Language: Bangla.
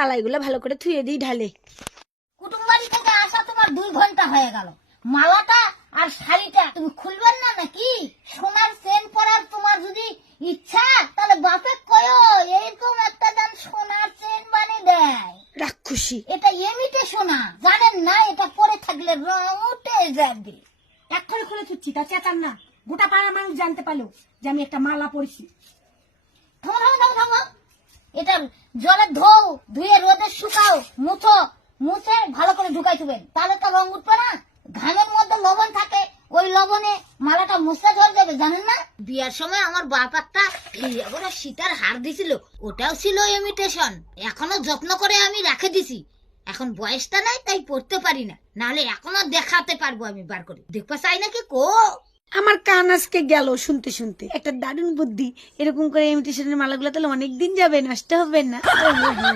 কালাইগুলো ভালো করে ধুয়ে দিই ঢালে। কুটুম বাড়ি থেকে আসা তোমার 2 ঘন্টা হয়ে গেল, মালাটা আর শাড়িটা তুমি খুলবেন না নাকি? সোনার চেন পরার তোমার যদি ইচ্ছা তাহলে বাপে কয়ো এরকম একটা দাম সোনার চেন বানিয়ে দেয়। রাক্ষসী। এটা এমিটে সোনা, জানেন না? এটা পরে থাকলে রং উঠে যাবে। এক্ষুনি খুলে ছুটছি, তা চেঁচান না, গোটা পাড়ার মানুষ জানতে পারলো যে আমি একটা মালা পরেছি। থামো থামো থামো থামো, এটা জলে ধোও, ধুয়ে রোদে শুকাও, মুছো, মুছে ভালো করে ঢুকাই থুবেন, তাহলে তো রং উঠবে না। ঘামের মধ্যে লবণ থাকে, ওই লবণে মালাটা মুছতে ঝরে যাবে, জানেন না? বিয়ার সময় আমার বাপ একটা সীতার হার দিছিল, ওটাও ছিল ইমিটেশন, এখনো যত্ন করে আমি রেখে দিছি। এখন বয়সটা নাই তাই পড়তে পারি না, নাহলে এখনো দেখাতে পারবো আমি বার করে। দেখতে চাই নাকি কো? আমার কান আজকে গেল শুনতে শুনতে। একটা দারুণ বুদ্ধি, এরকম করে ইমিটেশনের মালাগুলো তাহলে অনেকদিন যাবে, নষ্ট হবে না।